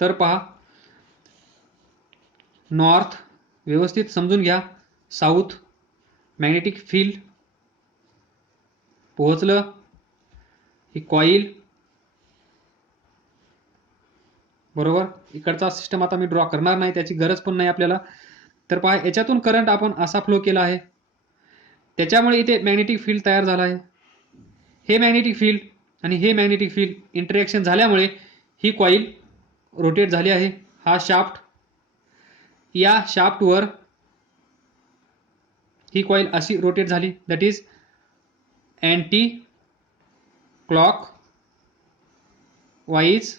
तर पहा, नॉर्थ व्यवस्थित समजून घ्या, साऊथ मॅग्नेटिक फील्ड पोहोचलं, ही कॉईल बरोबर. इकडचा सिस्टम आता मी ड्रॉ करणार नाही, त्याची गरज पण नाही आपल्याला. तर पहा, याच्यातून करंट आपण असा फ्लो केला आहे, त्याच्यामुळे इथे मॅग्नेटिक फील्ड तयार झाला आहे. हे मॅग्नेटिक फील्ड आणि हे मॅग्नेटिक फील्ड इंटरॅक्शन झाल्यामुळे ही कॉईल रोटेट झाली आहे. हा शाफ्ट, या शाफ्टवर ही कॉईल अशी रोटेट झाली, that is anti clock wise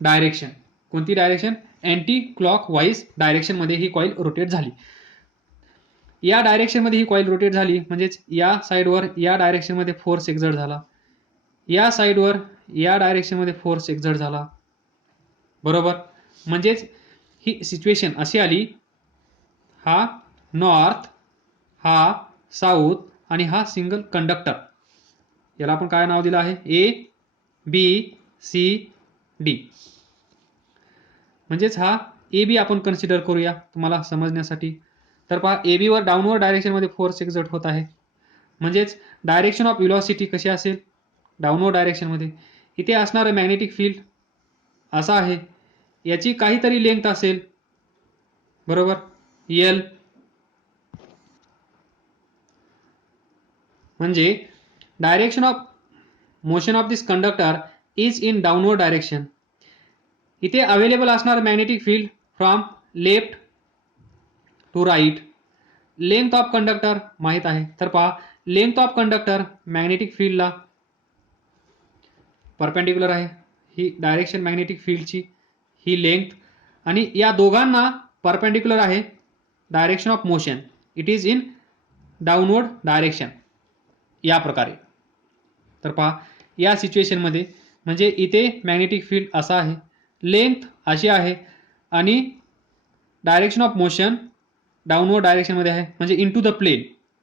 direction. कोणती डायरेक्शन? अँटी क्लॉक वाईज डायरेक्शनमध्ये ही कॉईल रोटेट झाली. या डायरेक्शनमध्ये ही कॉईल रोटेट झाली म्हणजेच या साईडवर या डायरेक्शनमध्ये फोर्स एक्झर्ट झाला, या साईडवर या डायरेक्शनमध्ये फोर्स एक्झर्ट झाला, बरोबर. म्हणजेच ही सिच्युएशन अशी आली, हा नॉर्थ, हा साऊथ आणि हा सिंगल कंडक्टर, याला आपण काय नाव दिलं आहे? A B C D. म्हणजेच हा ए बी आपण कन्सिडर करूया तुम्हाला समजण्यासाठी. तर पहा, ए बी वर डाऊनवर्ड डायरेक्शनमध्ये फोर्स एक्झर्ट होत आहे, म्हणजेच डायरेक्शन ऑफ व्हेलॉसिटी कशी असेल? डाऊनवर्ड डायरेक्शनमध्ये. इथे असणारं मॅग्नेटिक फील्ड असा आहे, याची काहीतरी लेंथ असेल, बरोबर, एल. म्हणजे direction of motion of this conductor is in downward direction. इथे अवेलेबल असणार magnetic field from left to right. Length of conductor माहित आहे. तर पहा, लेंथ ऑफ कंडक्टर मॅग्नेटिक फील्डला परपेंडिक्युलर आहे. ही डायरेक्शन मॅग्नेटिक फील्डची, ही लेंथ, आणि या दोघांना परपेंडिक्युलर आहे direction of motion. It is in downward direction, या प्रकारे. तर पहा, या सिच्युएशनमध्ये म्हणजे इथे मॅग्नेटिक फील्ड असा आहे, लेंथ अशी आहे, आणि डायरेक्शन ऑफ मोशन डाऊनवर्ड डायरेक्शनमध्ये आहे, म्हणजे इन टू द प्लेन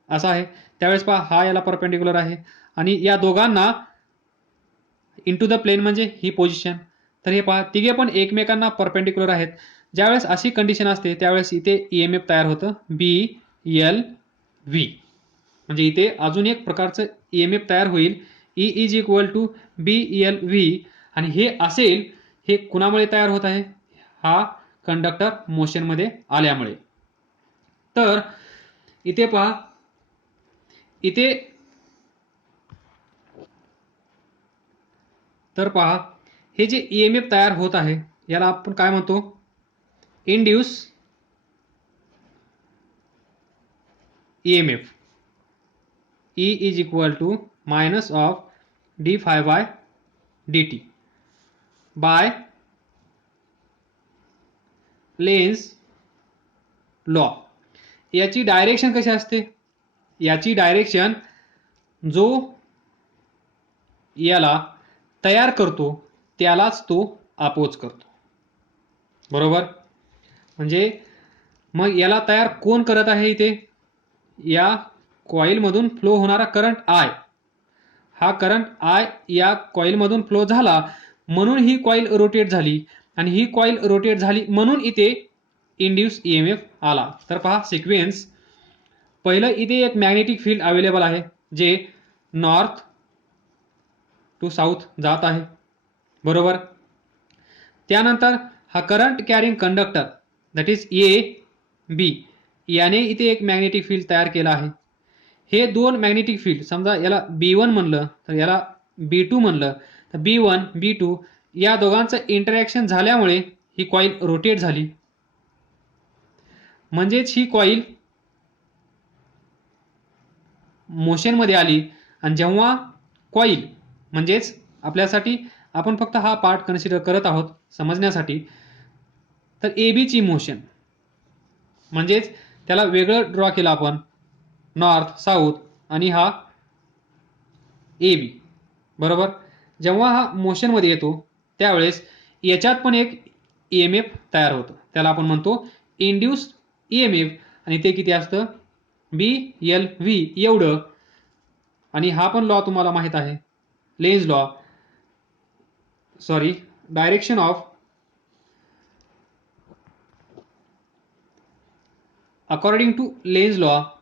असा आहे. त्यावेळेस पहा, हा याला परपेंडिक्युलर आहे आणि या दोघांना इन टू द प्लेन म्हणजे ही पोझिशन. तर हे पहा, तिघे पण एकमेकांना परपेंडिक्युलर आहेत. ज्यावेळेस अशी कंडिशन असते त्यावेळेस इथे ईएमएफ तयार होतं, बी एल व्ही. म्हणजे इथे अजून एक प्रकारचं ईएमएफ तयार होईल, E is equal to B L V. आणि हे असेल, हे कुणामुळे तयार होत आहे? हा कंडक्टर मोशनमध्ये आल्यामुळे. तर इथे पहा, इथे तर पहा, हे जे ईएमएफ तयार होत आहे याला आपण काय म्हणतो? Induce EMF. E is equal to minus of d phi by dt by Lenz law. याची डायरेक्शन कशी असते? याची डायरेक्शन जो याला तयार करतो त्यालाच तो अपोज करतो, बरोबर. म्हणजे मग याला तयार कोण करत आहे? इथे या कॉइलमधून फ्लो होणारा करंट आय. हा करंट आय या कॉइलमधून फ्लो झाला म्हणून ही कॉइल रोटेट झाली, आणि ही कॉइल रोटेट झाली म्हणून इथे इंड्यूस ईएमएफ आला. तर पहा सिक्वेन्स. पहिलं इथे एक मॅग्नेटिक फील्ड अवेलेबल आहे जे नॉर्थ टू साऊथ जात आहे, बरोबर. त्यानंतर हा current carrying conductor that is A B, याने इथे एक मॅग्नेटिक फील्ड तयार केला आहे. हे दोन मॅग्नेटिक फील्ड, समजा याला B1 म्हणलं तर याला B2 म्हणलं तर B1 B2 या दोघांचं इंटरॅक्शन झाल्यामुळे ही कॉईल रोटेट झाली. म्हणजेच ही कॉईल मोशनमध्ये आली. आणि जेव्हा कॉईल, म्हणजेच आपल्यासाठी आपण फक्त हा पार्ट कन्सिडर करत आहोत समजण्यासाठी, तर ए बीची मोशन म्हणजेच त्याला वेगळं ड्रॉ केलं आपण, नॉर्थ साऊथ, आणि हा ए बी, बरोबर. जेव्हा हा मोशनमध्ये येतो त्यावेळेस याच्यात पण एक ईएमएफ तयार होतं, त्याला आपण म्हणतो इंड्यूस्ड ईएमएफ. आणि ते किती असतं? बी एल व्ही एवढं. आणि हा पण लॉ तुम्हाला माहित आहे, Lenz law, sorry direction of according to Lenz law,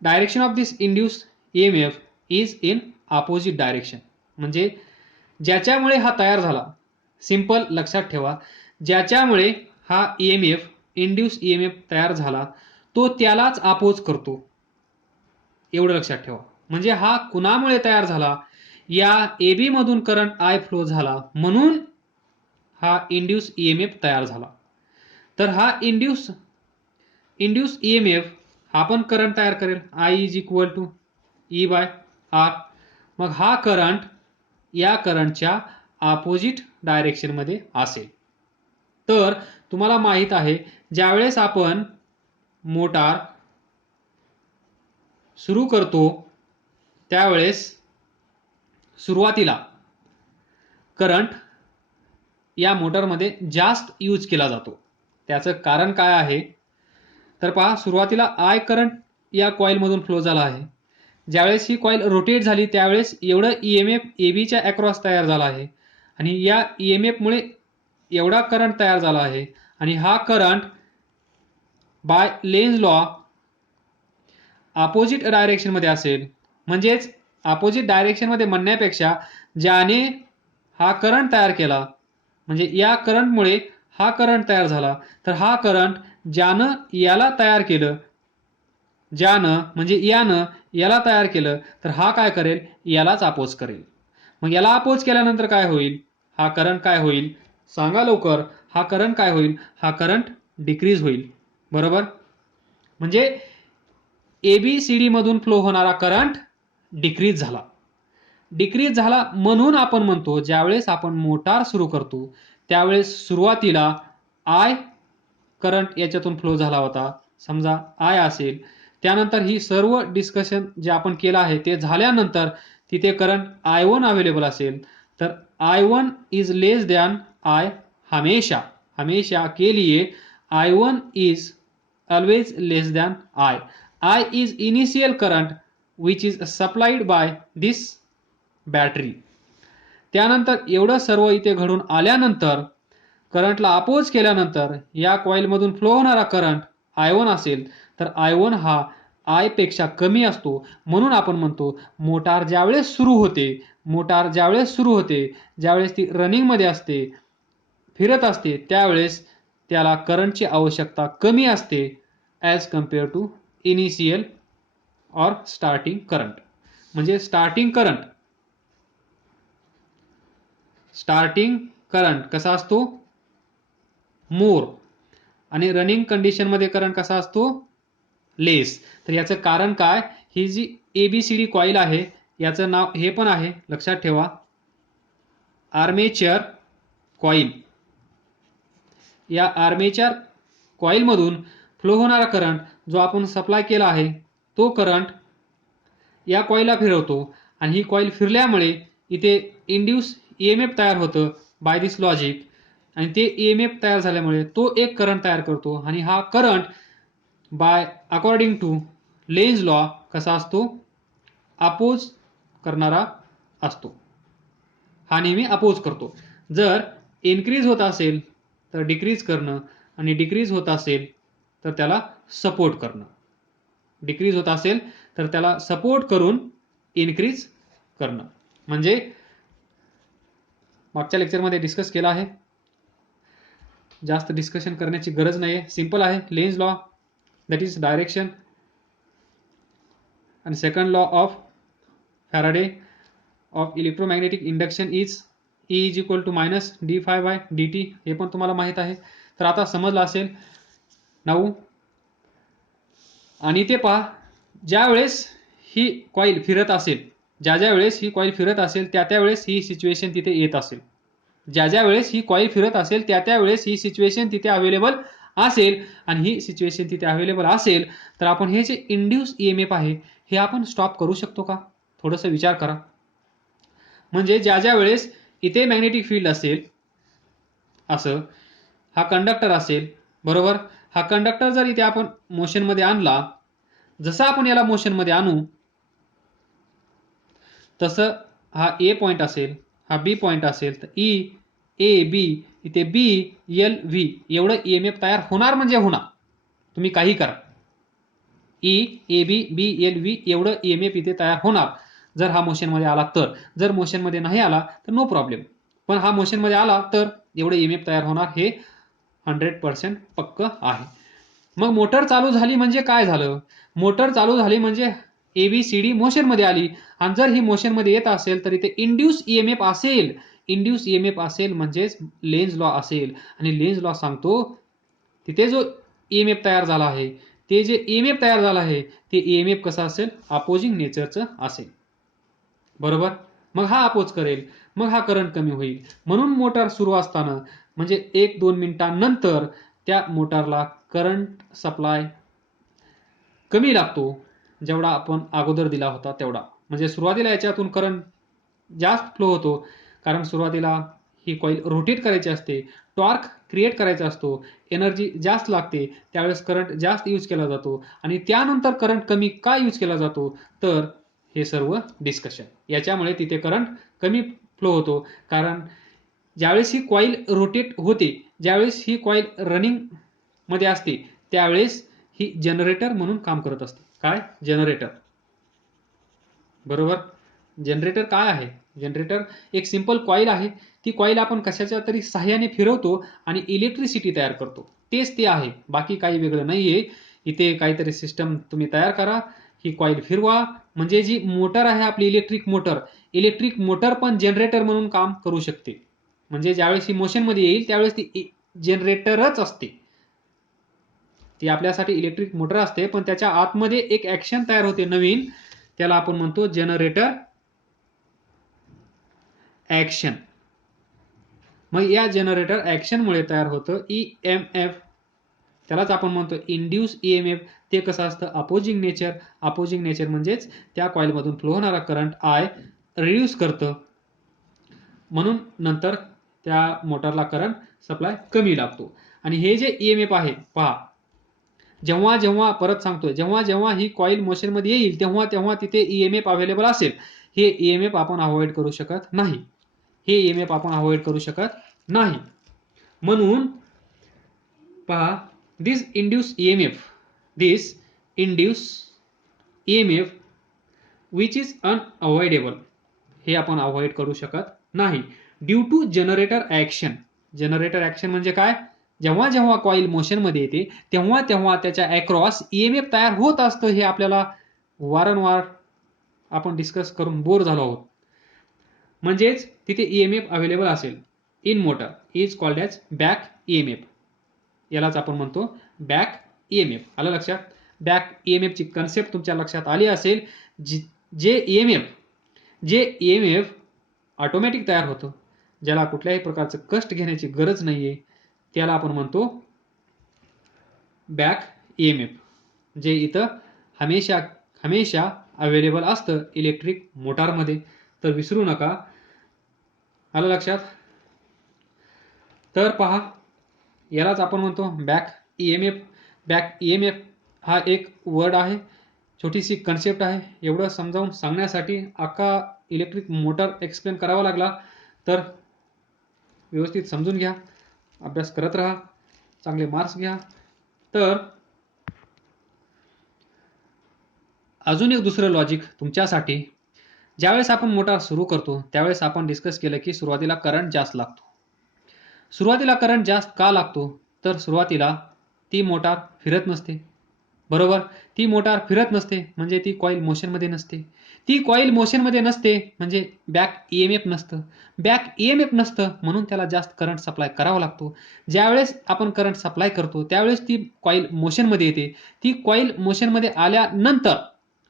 direction of this induced EMF is in opposite direction. म्हणजे ज्याच्यामुळे हा तयार झाला, सिंपल लक्षात ठेवा, ज्याच्यामुळे हा EMF इंड्यूस EMF तयार झाला तो त्यालाच अपोज करतो, एवढं लक्षात ठेवा. म्हणजे हा कुणामुळे तयार झाला, या AB मधून करंट I फ्लो झाला म्हणून हा इंड्यूस EMF तयार झाला. तर हा इंड्यूस EMF हा पण करंट तयार करेल, I is equal to E/R. मग हा करंट या करंटच्या अपोजिट डायरेक्शन मध्ये असेल. तर तुम्हाला माहित आहे ज्यावेळेस आपण मोटार सुरू करतो त्यावेळेस सुरुवातीला करंट या मोटरमध्ये जास्त यूज केला जातो. त्याचं कारण काय आहे तर पहा, सुरुवातीला I करंट या कॉईल मधून फ्लो झाला आहे. ज्यावेळेस ही कॉईल रोटेट झाली त्यावेळेस एवढं EMF AB च्या अक्रॉस तयार झाला आहे आणि या EMF मुळे एवढा करंट तयार झाला आहे आणि हा current bye Lenz law opposite direction मध्ये असेल. म्हणजेच अपोजिट डायरेक्शन मध्ये म्हणण्यापेक्षा ज्याने हा करंट तयार केला, म्हणजे या करंटमुळे हा करंट तयार झाला, तर हा करंट ज्यानं याला तयार केलं, ज्यानं म्हणजे यानं याला तयार केलं, तर हा काय करेल, यालाच अपोज करेल. मग याला अपोज केल्यानंतर काय होईल, हा करंट काय होईल सांगा लवकर, हा करंट काय होईल, हा करंट डिक्रीज होईल. बरोबर. म्हणजे ABCD मधून फ्लो होणारा करंट डिक्रीज झाला. डिक्रीज झाला म्हणून आपण म्हणतो ज्यावेळेस आपण मोटार सुरू करतो त्यावेळेस सुरुवातीला I करंट याच्यातून फ्लो झाला होता, समजा I असेल, त्यानंतर ही सर्व डिस्कशन जे आपण केलं आहे ते झाल्यानंतर तिथे करंट I1 अवेलेबल असेल, तर I1 is less than I. हमेशा हमेशा के लिए I1 is always less than I. I is initial current which is supplied by this battery. त्यानंतर एवढं सर्व इथे घडून आल्यानंतर करंटला अपोज केल्यानंतर या कॉईल मधून फ्लो होणारा करंट I1 असेल, तर I1 हा I पेक्षा कमी असतो. म्हणून आपण म्हणतो मोटार ज्यावेळेस सुरू होते, ज्यावेळेस ती रनिंग मध्ये असते, फिरत असते, त्यावेळेस त्याला करंटची आवश्यकता कमी असते as compare to initial or starting current. म्हणजे स्टार्टिंग करंट कसा असतो, मोर, आणि रनिंग कंडिशन मध्ये करंट कसा असतो, लेस. तर याचं कारण काय, ही जी ABCD कॉईल आहे याचं नाव हे पण आहे, लक्षात ठेवा, आर्मेचर कॉईल. या आर्मेचर कॉईल मधून फ्लो होणारा करंट जो आपण सप्लाय केला आहे तो करंट या कॉईलला फिरवतो आणि ही कॉईल फिरल्यामुळे इथे इंड्यूस EMF तयार होतं बाय दिस लॉजिक, आणि ते EMF तयार झाल्यामुळे तो एक करंट तयार करतो आणि हा current by according to Lenz law कसा असतो, अपोज करणारा असतो. हा नेहमी अपोज करतो. जर इन्क्रीज होत असेल तर डिक्रीज करणं, आणि डिक्रीज होत असेल तर त्याला सपोर्ट करणं. डिक्रीज होत असेल तर त्याला सपोर्ट करून इन्क्रीज करणं. म्हणजे मागच्या लेक्चरमध्ये डिस्कस केला आहे, जास्त डिस्कशन करण्याची गरज नाही आहे, सिंपल आहे. Lenz law that is direction, आणि second law of Faraday of electromagnetic induction is E is equal to minus d∅dt. हे पण तुम्हाला माहित आहे. तर आता समजलं असेल 9. आणि ते पहा, ज्यावेळेस ही कॉईल फिरत असेल, ज्या वेळेस ही कॉईल फिरत असेल त्या वेळेस ही सिच्युएशन तिथे येत असेल, ज्या वेळेस ही कॉईल फिरत असेल त्या वेळेस ही सिच्युएशन तिथे अवेलेबल असेल, आणि ही सिच्युएशन तिथे अवेलेबल असेल तर आपण हे जे इंड्यूस EMF आहे हे आपण स्टॉप करू शकतो का, थोडंसं विचार करा. म्हणजे ज्या वेळेस इथे मॅग्नेटिक फील्ड असेल, असं हा कंडक्टर असेल, बरोबर, हा कंडक्टर जर इथे आपण मोशन मध्ये आणला, जसं आपण याला मोशन मध्ये आणू तसं हा A पॉइंट असेल, हा B पॉइंट असेल, तर E ए बी, इथे बी एल व्ही एवढं ईएमएफ तयार होणार म्हणजे होणार. तुम्ही काही करा, E A B B L V एवढं ईएमएफ इथे तयार होणार जर हा मोशनमध्ये आला तर. जर मोशनमध्ये नाही आला तर नो प्रॉब्लेम, पण हा मोशनमध्ये आला तर एवढं ईएमएफ तयार होणार हे 100% पक्क आहे. मग मोटर चालू झाली म्हणजे काय झालं? मोटर चालू झाली म्हणजे ABCD मोशनमध्ये आली, आणि जर ही मोशनमध्ये येत असेल तर इथे इंड्यूस ईएमएफ असेल. इंड्यूस ईएमएफ असेल म्हणजेच लेन्झ लॉ असेल, आणि लेन्झ लॉ सांगतो तिथे जो ईएमएफ तयार झाला आहे, ते जे ईएमएफ तयार झाला आहे ते ईएमएफ कसं असेल? अपोजिंग नेचरचं असेल. बरोबर? मग हा अपोज करेल, मग हा करंट कमी होईल. म्हणून मोटार सुरू असताना म्हणजे 1-2 मिनिटांनंतर त्या मोटारला करंट सप्लाय कमी लागतो, जेवढा आपण अगोदर दिला होता तेवढा. म्हणजे सुरुवातीला याच्यातून करंट जास्त फ्लो होतो, कारण सुरुवातीला ही कॉईल रोटेट करायची असते, टॉर्क क्रिएट करायचा असतो, एनर्जी जास्त लागते, त्यावेळेस करंट जास्त यूज केला जातो. आणि त्यानंतर करंट कमी का यूज केला जातो? तर हे सर्व डिस्कशन. याच्यामुळे तिथे करंट कमी फ्लो होतो, कारण ज्यावेळेस ही कॉईल रोटेट होते, ज्यावेळेस ही कॉईल रनिंग मध्ये असते, त्यावेळेस ही जनरेटर म्हणून काम करत असते. काय? जनरेटर. बरोबर? जनरेटर काय आहे? जनरेटर एक सिंपल कॉईल आहे. ती कॉईल आपण कशाच्या तरी सहाय्याने फिरवतो आणि इलेक्ट्रिसिटी तयार करतो. तेच ते आहे, बाकी काही वेगळं नाहीये. इथे काहीतरी सिस्टम तुम्ही तयार करा, ही कॉईल फिरवा, म्हणजे जी मोटर आहे आपली इलेक्ट्रिक मोटर पण जनरेटर म्हणून काम करू शकते. म्हणजे ज्यावेळेस ही मोशनमध्ये येईल त्यावेळेस ती जनरेटरच असते. ती आपल्यासाठी इलेक्ट्रिक मोटर असते, पण त्याच्या आतमध्ये एक ऍक्शन तयार होते नवीन, त्याला आपण म्हणतो जनरेटर ऍक्शन. मग या जनरेटर ऍक्शनमुळे तयार होतं ईएमएफ, त्यालाच आपण म्हणतो इंड्यूस ईएमएफ. ते कसं असतं? Opposing nature. अपोजिंग नेचर म्हणजेच त्या कॉइलमधून फ्लो होणारा करंट आय रिड्यूस करतं, म्हणून नंतर त्या मोटरला करंट सप्लाय कमी लागतो. आणि हे जे ईएमएफ आहे पहा, जेव्हा जेव्हा परत सांगतोय, जेव्हा जेव्हा ही कॉईल मोशनमध्ये येईल तेव्हा तेव्हा तिथे ईएमएफ अवेलेबल असेल. हे ईएमएफ आपण अवॉइड करू शकत नाही. हे ईएमएफ आपण अवॉइड करू शकत नाही. म्हणून पहा, this induced EMF which is unavoidable, हे आपण अवॉइड करू शकत नाही due to generator action. Generator action म्हणजे काय? जेव्हा जेव्हा कॉईल मोशनमध्ये येते तेव्हा तेव्हा त्याच्या अक्रॉस ईएमएफ तयार होत असतं. हे आपल्याला वारंवार आपण डिस्कस करून बोर झालो आहोत. म्हणजेच तिथे ईएमएफ अवेलेबल असेल in motor is called as back EMF. यालाच आपण म्हणतो बॅक ईएमएफ. आलं लक्षात? बॅक ईएमएफची कन्सेप्ट तुमच्या लक्षात आली असेल. जे ईएमएफ ऑटोमॅटिक तयार होतं, ज्याला कुठल्याही प्रकारचं कष्ट घेण्याची गरज नाहीये, त्याला आपण म्हणतो बॅक ईएमएफ, जे इथं हमेशा अवेलेबल असतं इलेक्ट्रिक मोटारमध्ये. तर विसरू नका. आलं लक्षात? तर पहा, यालाच आपण म्हणतो बॅक ईएमएफ. बॅक ईएमएफ हा एक वर्ड आहे, छोटीशी कन्सेप्ट आहे. एवढं समजावून सांगण्यासाठी अख्खा इलेक्ट्रिक मोटर एक्सप्लेन करावा लागला. तर व्यवस्थित समजून घ्या, अभ्यास करत राहा, चांगले मार्क्स घ्या. तर अजून एक दुसरं लॉजिक तुमच्यासाठी, ज्यावेळेस आपण मोटार सुरू करतो त्यावेळेस आपण डिस्कस केलं की सुरुवातीला करंट जास्त लागतो. सुरुवातीला करंट जास्त का लागतो? तर सुरुवातीला ती मोटार फिरत नसते. बरोबर? ती मोटार फिरत नसते म्हणजे ती कॉईल मोशनमध्ये नसते. ती कॉईल मोशनमध्ये नसते म्हणजे बॅक ईएमएफ नसतं. बॅक ईएमएफ नसतं म्हणून त्याला जास्त करंट सप्लाय करावा लागतो. ज्यावेळेस आपण करंट सप्लाय करतो त्यावेळेस ती कॉईल मोशनमध्ये येते. ती कॉईल मोशनमध्ये आल्यानंतर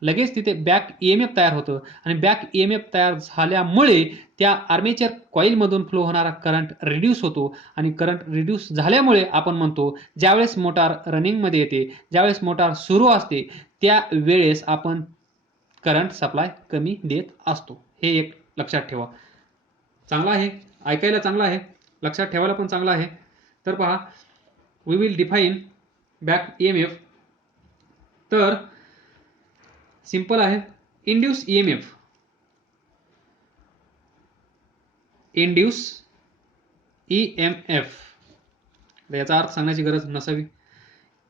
लगेच तिथे बॅक ईएमएफ तयार होतं, आणि बॅक ईएमएफ तयार झाल्यामुळे त्या आर्मेचर कॉईलमधून फ्लो होणारा करंट रिड्यूस होतो. आणि करंट रिड्यूस झाल्यामुळे आपण म्हणतो ज्यावेळेस मोटार रनिंगमध्ये येते, ज्यावेळेस मोटार सुरू असते, त्यावेळेस आपण करंट सप्लाय कमी देत असतो. हे एक लक्षात ठेवा. चांगला आहे, ऐकायला चांगला आहे, लक्षात ठेवायला पण चांगला आहे. तर पहा, we will define back EMF. तर सिंपल आहे. Induce EMF EMF. याचा अर्थ सांगण्याची गरज नसावी.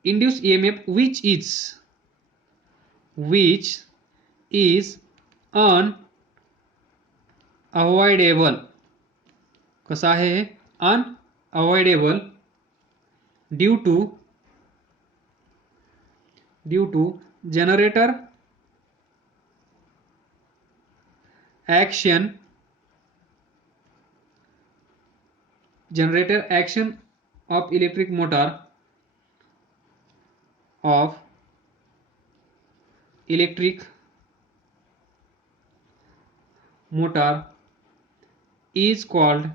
Induce EMF which is unavoidable. कसं आहे हे? Unavoidable due to generator action of electric motor is called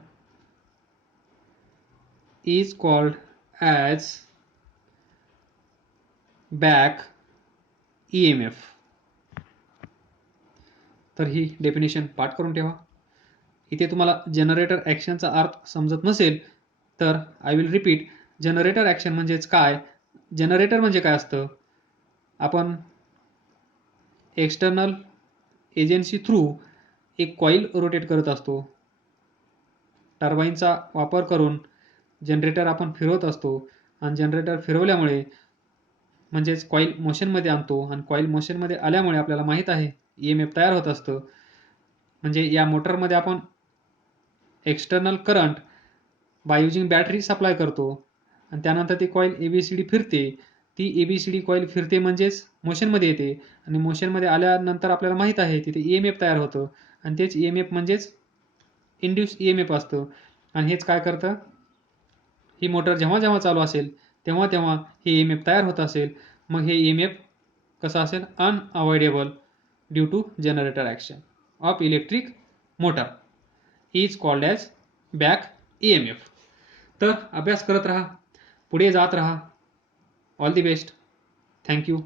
as back EMF. तर ही डेफिनेशन पाठ करून ठेवा. इथे तुम्हाला जनरेटर ॲक्शनचा अर्थ समजत नसेल तर I will repeat. Generator action म्हणजेच काय? जनरेटर म्हणजे काय असतं? आपण एक्सटर्नल एजन्सी थ्रू एक कॉईल रोटेट करत असतो. टर्बाईनचा वापर करून जनरेटर आपण फिरवत असतो आणि जनरेटर फिरवल्यामुळे म्हणजेच कॉईल मोशनमध्ये आणतो आणि कॉईल मोशनमध्ये आल्यामुळे आपल्याला माहीत आहे EMF तयार होत असतं. म्हणजे या मोटरमध्ये आपण external current by using battery supply करतो आणि त्यानंतर ती कॉईल ABCD फिरते. ती ABCD कॉईल फिरते म्हणजेच मोशनमध्ये येते आणि मोशनमध्ये आल्यानंतर आपल्याला माहीत आहे तिथे EMF तयार होतं आणि तेच EMF म्हणजेच इंड्यूस EMF असतं. आणि हेच काय करतं? ही मोटर जेव्हा जेव्हा चालू असेल तेव्हा तेव्हा हे EMF तयार होत असेल. मग हे EMF कसं असेल? Unavoidable due to generator action of electric motor is called as back EMF. तर अभ्यास करत राहा, पुढे जात राहा. All the best. थँक्यू.